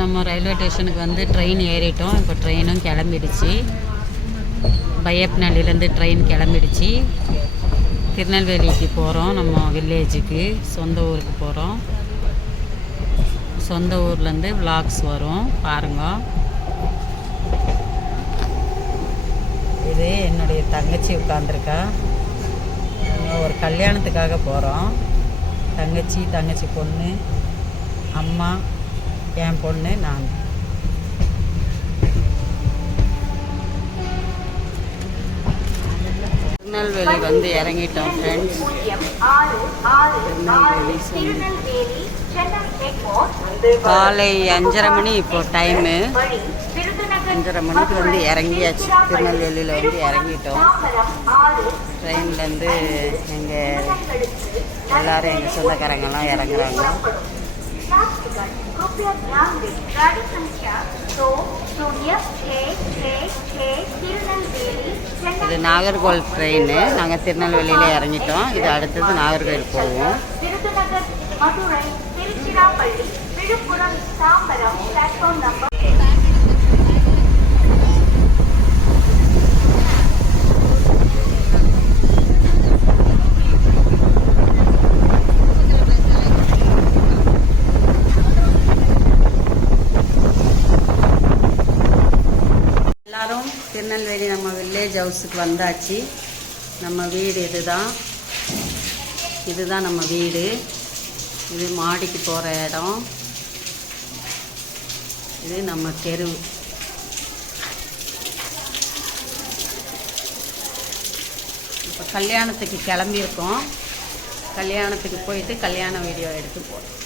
நம்ம ரயில்வே ஸ்டேஷனுக்கு வந்து ட்ரெயின் ஏறிட்டோம். இப்போ ட்ரெயினும் கிளம்பிடுச்சு. பையப்பநல்லிலேருந்து ட்ரெயின் கிளம்பிடுச்சு. திருநெல்வேலிக்கு போகிறோம். நம்ம வில்லேஜுக்கு சொந்த ஊருக்கு போகிறோம். சொந்த ஊர்லேருந்து விலாக்ஸ் வரும் பாருங்க. இது என்னுடைய தங்கச்சி உட்காந்துருக்கா. நாங்கள் ஒரு கல்யாணத்துக்காக போகிறோம். தங்கச்சி பொண்ணு, அம்மா, என் பொண்ணு, நான். திருநெல்வேலி வந்து இறங்கிட்டோம் ஃப்ரெண்ட்ஸ். திருநெல்வேலி காலை 5:30 மணி. இப்போ டைமு 5:30 மணிக்கு வந்து இறங்கியாச்சு. திருநெல்வேலியில் வந்து இறங்கிட்டோம். ட்ரெயின்லேருந்து எங்கள் எல்லோரும் எங்கள் சொந்தக்காரங்கெல்லாம் இறங்குறாங்க. இது நாகர்கோவில் ட்ரெயின். நாங்கள் திருநெல்வேலியில் இறங்கிட்டோம். இது அடுத்தது நாகர்கோவில் போவோம். Madurai, Tiruchirappalli, Villupuram, Tambaram platform number. எல்லாரும் திருநெல்வேலி நம்ம வில்லேஜ் ஹவுஸுக்கு வந்தாச்சு. நம்ம வீடு இதுதான் நம்ம வீடு. இது மாடிக்கு போகிற இடம். இது நம்ம தெரு. இப்போ கல்யாணத்துக்கு கிளம்பியிருக்கோம். கல்யாணத்துக்கு போயிட்டு கல்யாண வீடியோ எடுத்து போகிறோம்.